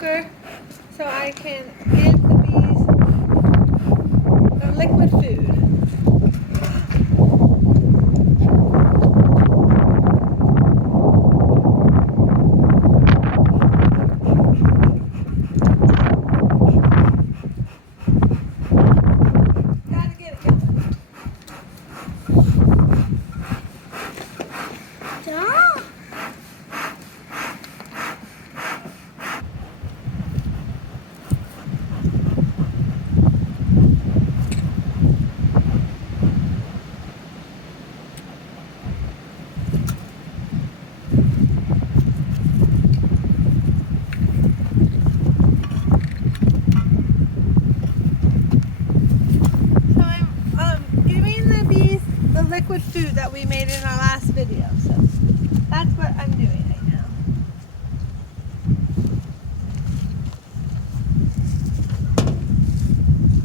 smoker so I can give the bees their liquid food. Liquid food that we made in our last video, so that's what I'm doing right now.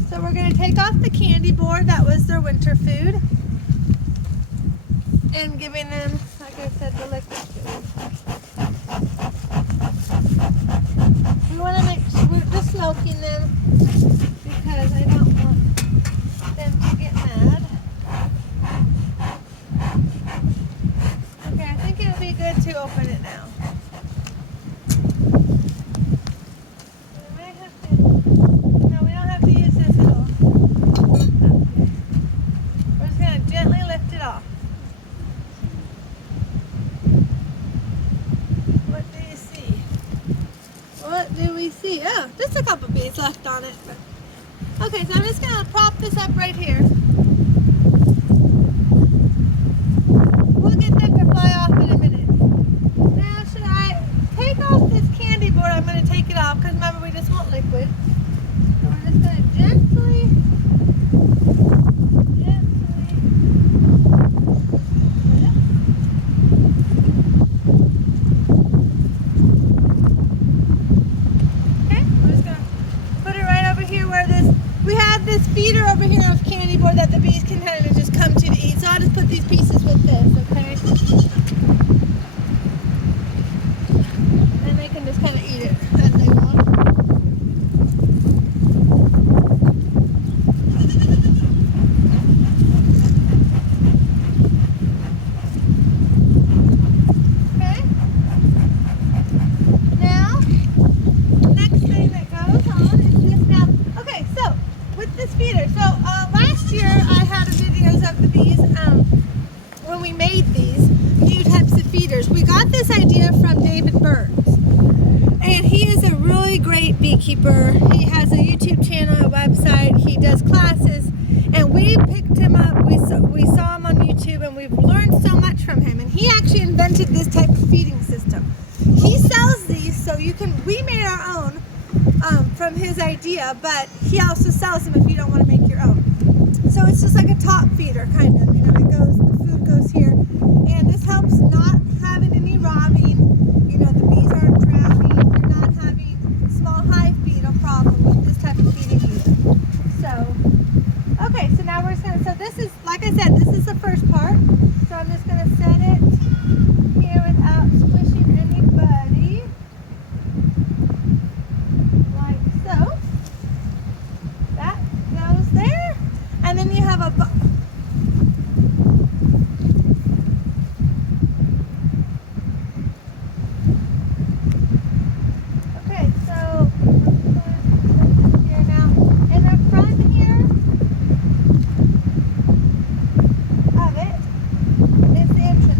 So we're going to take off the candy board that was their winter food and giving them, like I said, the liquid food. We want to make sure we're just smoking them because I don't want them to get mad. Okay, I think it'll be good to open it now. We might have to, no, we don't have to use this at all. Okay. We're just going to gently lift it off. What do you see? What do we see? Oh, just a couple bees left on it. But... Okay, so I'm just going to prop this up right here. We'll get them to fly off in a minute. Now, should I take off this candy board? I'm going to take it off because remember we just want liquid. So we're just going to gently. Okay, we're just going to put it right over here where we have this feeder over here of candy board that the bees can kind of just come to eat. So I'll just put these pieces with this, okay? And they can just kind of eat it as they want. Okay? Now, the next thing that goes on is this now. Okay, so with this feeder, so last year I had videos of the bees when we made these new types of feeders. We got this idea from David Burns, and he is a really great beekeeper. He has a YouTube channel, a website, he does classes, and we picked him up, we saw him on YouTube, and we've learned so much from him, and he actually invented this type of feeding system. He sells these, so you can, we made our own from his idea, but he also sells them if you don't want to make your own. So it's just like a top feeder, kind of, you know, it goes, the food goes here, and this helps not having any robbing, you know, the bees aren't drowning, you're not having small hive beetle problem with this type of feeding either. So, okay, so now we're just going to, so this is, like I said, this is the first part, so I'm just going to set it here without squishing anybody, like so. That goes there, and then you have a okay, so here now, in the front here of it is the entrance.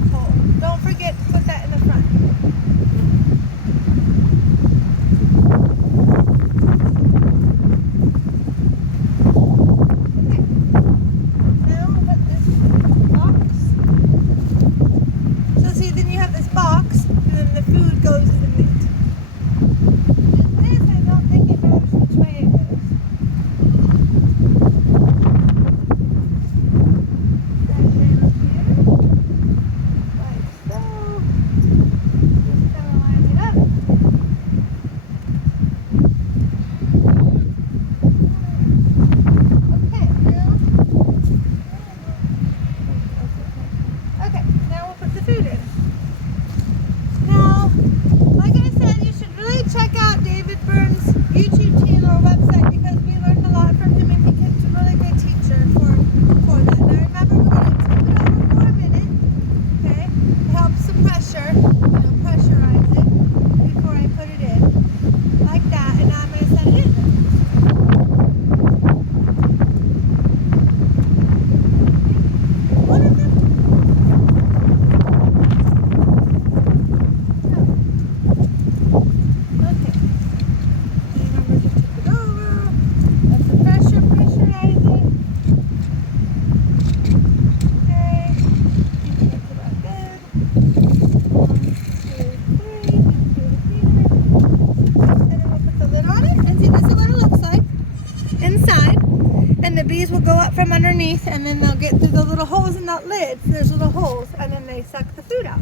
then the bees will go up from underneath, and then they'll get through the little holes in that lid. So there's little holes, and then they suck the food out.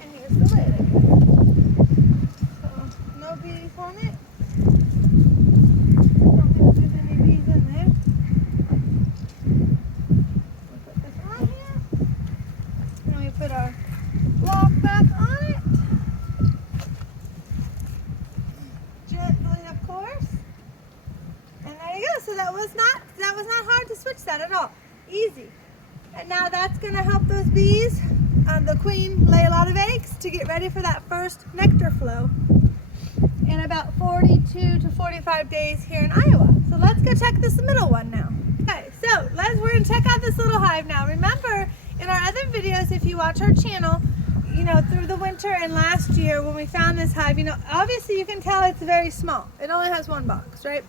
And here's the lid again. So no bees on it. Don't think there's any bees in there. We'll put this on here. And we put our block back on it. Gently, of course. And there you go. So that was not hard to switch that at all. Easy. And now that's going to help those bees, the queen, lay a lot of eggs to get ready for that first nectar flow in about 42 to 45 days here in Iowa. So let's go check this middle one now. Okay, so we're going to check out this little hive now. Remember, in our other videos, if you watch our channel, through the winter and last year when we found this hive, obviously you can tell it's very small. It only has one box, right?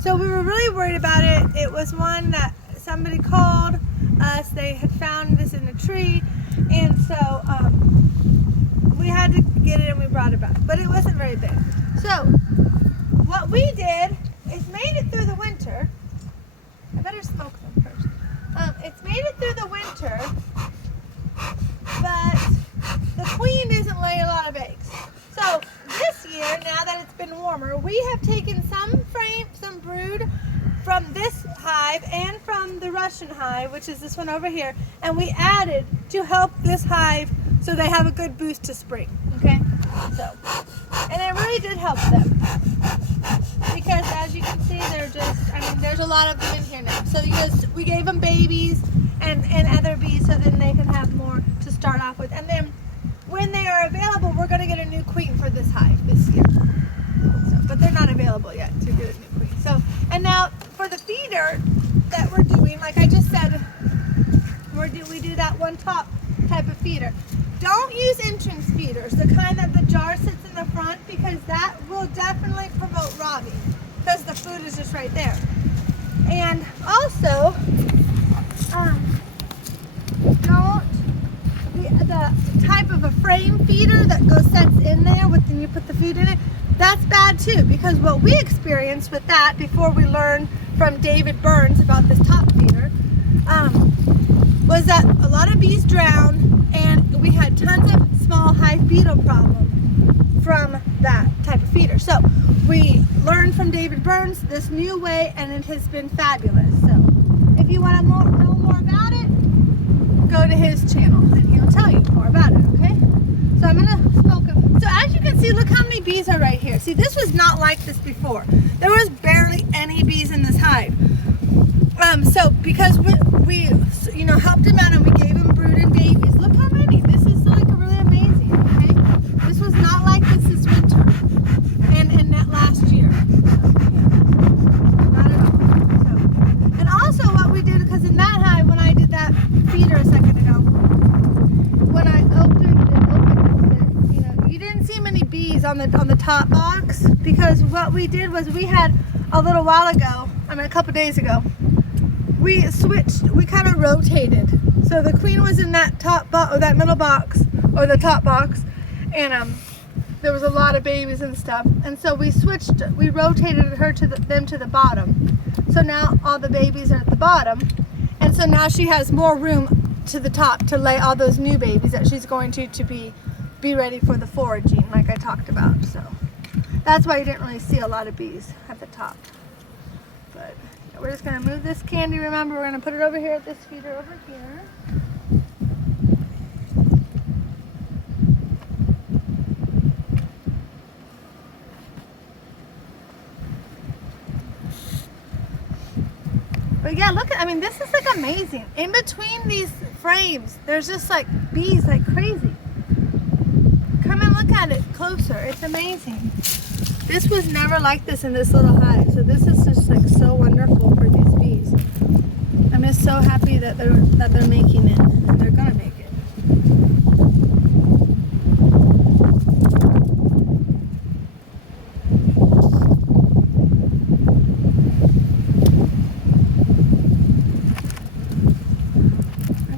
So we were really worried about it. It was one that somebody called us. They had found this in a tree, and so we had to get it and we brought it back. But it wasn't very big. So what we did is made it through the winter. I better smoke them first. It's made it through the winter, but the queen doesn't lay a lot of eggs. So this year, now that it's been warmer, we have taken some brood from this hive and from the Russian hive, which is this one over here, and we added to help this hive so they have a good boost to spring. Okay, so, and it really did help them because as you can see, there's a lot of them in here now. So because we gave them babies and other bees, so then they can have more to start off with, and then when they are available, we're going to get a new queen for this hive this year. So, but they're not available yet to get a new queen. So, and now for the feeder that we're doing, like I just said, we do that one top type of feeder. Don't use entrance feeders, the kind that the jar sits in the front, because that will definitely promote robbing because the food is just right there. And also, the type of a frame feeder that sets in there when you put the food in it, that's bad too, because what we experienced with that before we learned from David Burns about this top feeder was that a lot of bees drowned, and we had tons of small hive beetle problem from that type of feeder. So we learned from David Burns this new way, and it has been fabulous. So if you want to know more about it, go to his channel and he'll tell you more about it, okay? So I'm gonna smoke them. So as you can see, look how many bees are right here. See, this was not like this before. There was barely any bees in this hive. So because we helped him out and we gave him brood and babies, look how many. This is like really amazing, okay? This was not like this winter and that last year. Not at all. So, and also what we did, because in that hive, when I did that feeder a second ago, when I opened it, you didn't see many bees on the top box, because what we did was we had a little while ago, a couple days ago, we switched, we kind of rotated. So the queen was in that top box, or that middle box, or the top box, and there was a lot of babies and stuff. And so we rotated her to them to the bottom. So now all the babies are at the bottom. And so now she has more room to the top to lay all those new babies that she's going to be ready for the foraging, like I talked about. So that's why you didn't really see a lot of bees at the top. But we're just going to move this candy. Remember, we're going to put it over here at this feeder over here. But yeah, look, this is like amazing. In between these frames, there's just like bees like crazy. Come and look at it closer. It's amazing. This was never like this in this little hive. So this is just like so wonderful for these bees. I'm just so happy that they're making it, and they're gonna make it.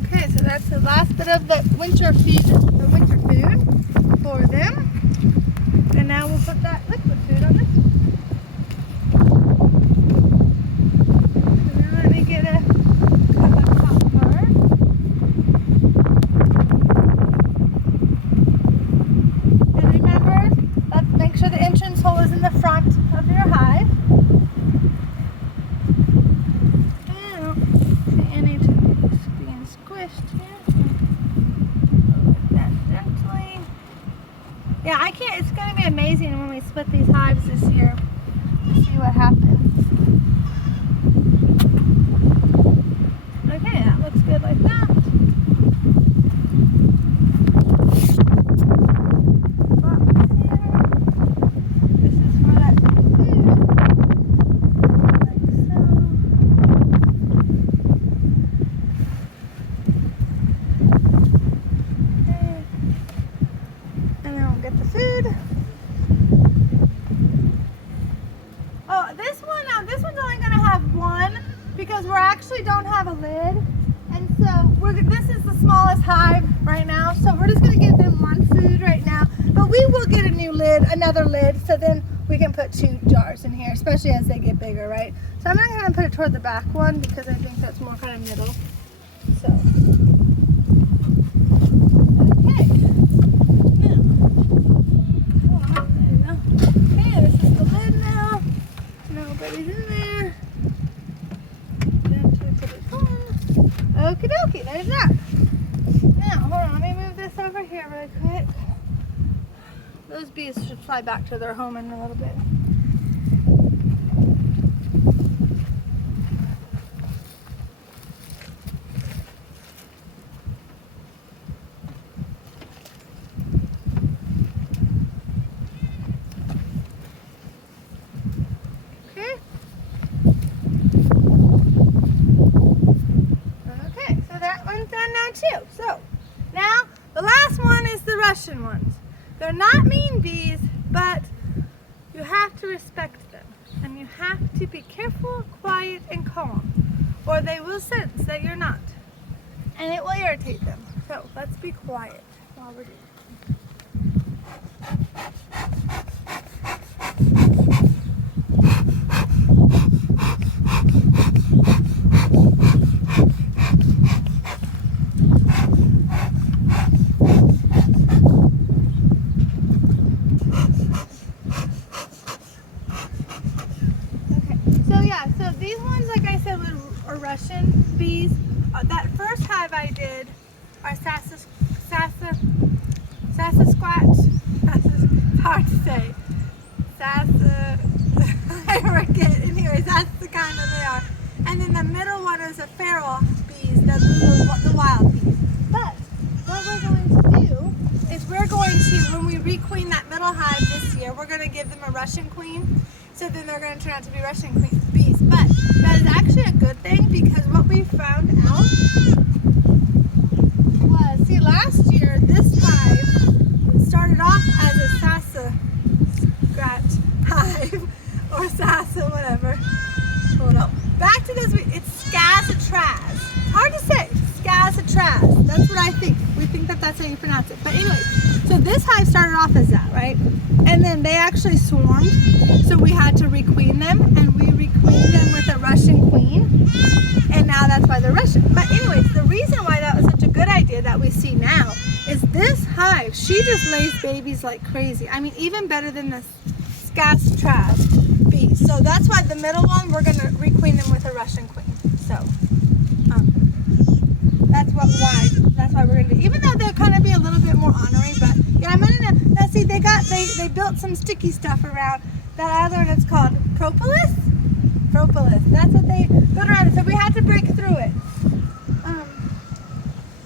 Okay, so that's the last bit of the winter food for them. And now we'll put that liquid food on this. because we actually don't have a lid. And so this is the smallest hive right now. So we're just going to give them one food right now. But we will get a new lid, another lid, so then we can put 2 jars in here, especially as they get bigger, right? So I'm not going to put it toward the back one because I think that's more kind of middle. So, okay. Now, there you go. Okay, this is the lid now. Nobody's in there. Then to put it on. Okie dokie, there's that. Now, hold on, let me move this over here really quick. Those bees should fly back to their home in a little bit. Okay. Okay, so that one's done now too. So, now the last one is the Russian ones. They're not mean bees, but you have to respect them. And you have to be careful, quiet, and calm, or they will sense that you're not. And it will irritate them. So let's be quiet while we're doing it. So these ones, like I said, are Russian bees. That first hive I did are Sasquatch. It's hard to say. I forget. Anyways, that's the kind that they are. And then the middle one is a feral bees, the wild bees. But what we're going to do is we're going to, when we requeen that middle hive this year, we're going to give them a Russian queen. So then they're going to turn out to be Russian queen bees. But that is actually a good thing because what we found out was, see, last year this hive started off as a Sasquatch hive or Sasa, whatever. Hold up. Back to this, it's Skazatraz. Hard to say. Skazatraz. That's what I think. We think that that's how you pronounce it. But anyway, so this hive started off as that, right? And then they actually swarmed, so we had to requeen them, and we requeened them with a Russian queen, and now that's why they're Russian. But anyways, the reason why that was such a good idea that we see now is this hive, she just lays babies like crazy. I mean, even better than the Skazatraz bees. So that's why the middle one, we're going to requeen them with a Russian queen. So that's why we're going to do, even though they'll kind of be a little bit more honoring, but yeah, I'm going to, now see, they built some sticky stuff around that other one. It's called propolis. That's what they built around it. So we had to break through it.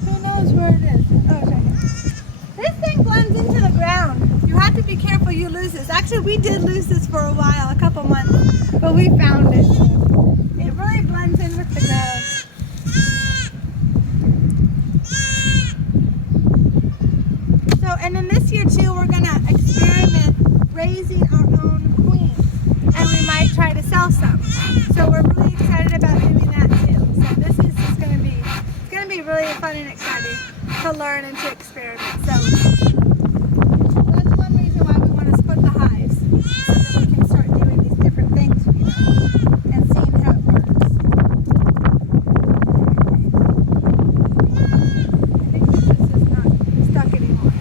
Who knows where it is? Oh, it's right here. This thing blends into the ground. You have to be careful you lose this. Actually, we did lose this for a while, a couple months, but we found it. It really blends in with the ground. So, and then this year too, we're gonna experiment raising our own queens, and we might try to sell some. So we're really excited about doing that too. So this is just gonna be really fun and exciting to learn and to experiment. So that's one reason why we want to split the hives, so that we can start doing these different things, you know, and seeing how it works. I think this is not stuck anymore.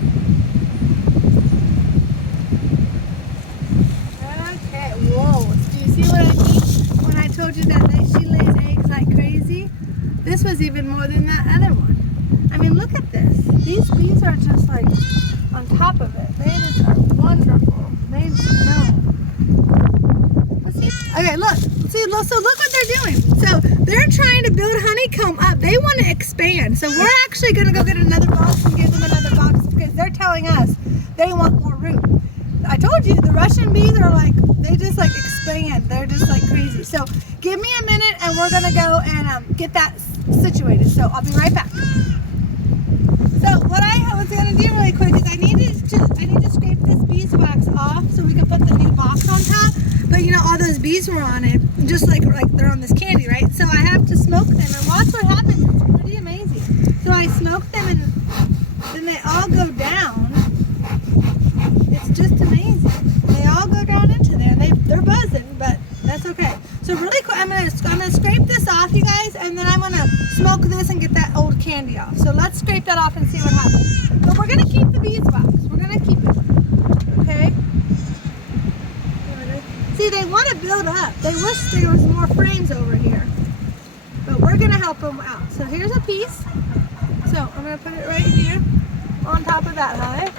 Okay, whoa. Do you see what I mean? When I told you that she lays eggs like crazy, this was even more than that other one. I mean, look at this. These bees are just like on top of it. They just are wonderful. They know. Okay, look. See, so look what they're doing. So they're trying to build honeycomb up. They want to expand. So we're actually going to go get another box and give them another box because they're telling us they want more room. I told you the Russian bees are like, they just like expand. They're just like crazy. So give me a minute and we're going to go and get that situated. So I'll be right back. So what I was going to do really quick is I need to scrape this beeswax off so we can put the new box on top. But you know, all those bees were on it, just like they're on this candy, right? So I have to I'm gonna scrape this off, you guys, and then I'm gonna smoke this and get that old candy off. So let's scrape that off and see what happens. But we're gonna keep the beeswax. We're gonna keep it. Okay? See, they want to build up. They wish there was more frames over here. But we're gonna help them out. So here's a piece. So I'm gonna put it right here on top of that hive.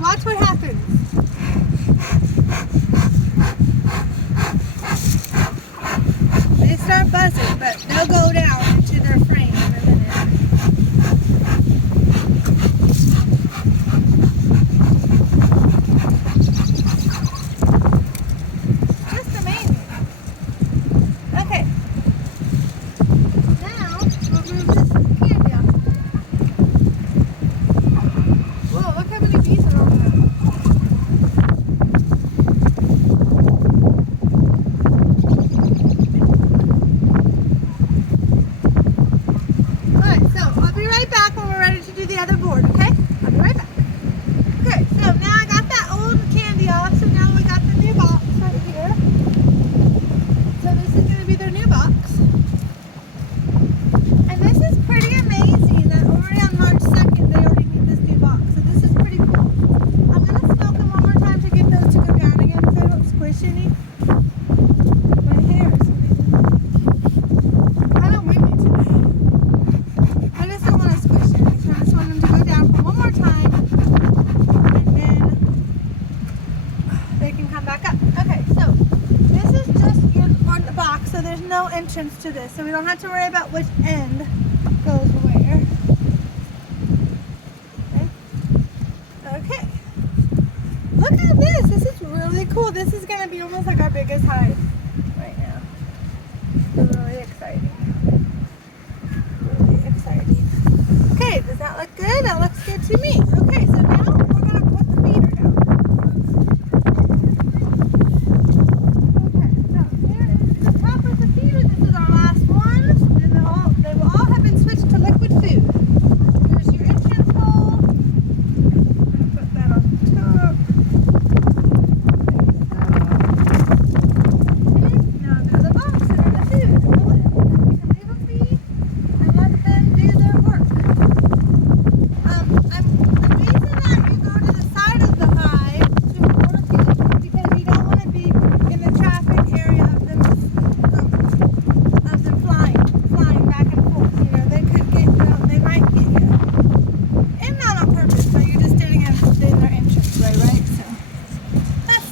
Watch what happens. They start buzzing, but they'll go down into their frame in a minute. Just amazing. Okay. Now we'll move this candy off. Whoa, look how many bees are over there. Entrance to this, so we don't have to worry about which end goes where. Okay. Look at this. This is really cool. This is going to be almost like our biggest hive right now. It's really exciting. Really exciting. Okay, does that look good? That looks good to me. Okay, so now we're going to put the feeder down.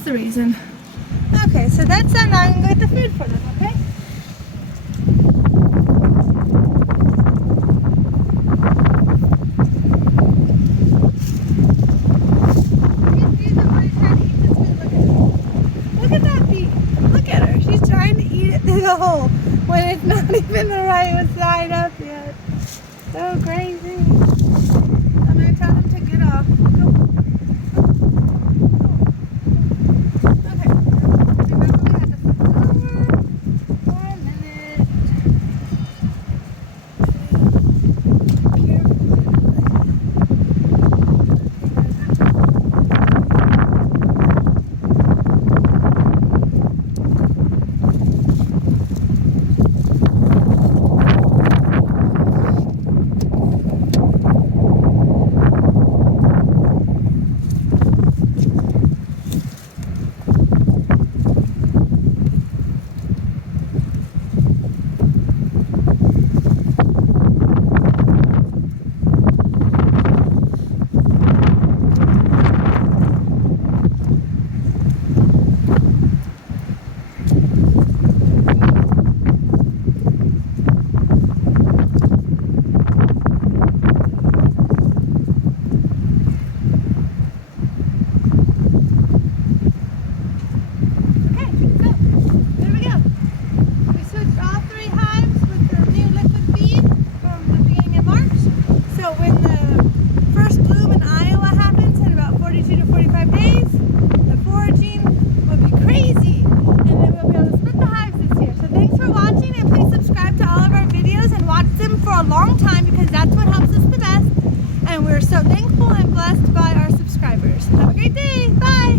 The reason. Okay, so that's done. Now I'm going to get the food for them, okay? Look at that bee. Look at her. She's trying to eat it through the hole when it's not even the right side up yet. So crazy. I'm going to tell them to get off. Go. so thankful and blessed by our subscribers. Have a great day. Bye.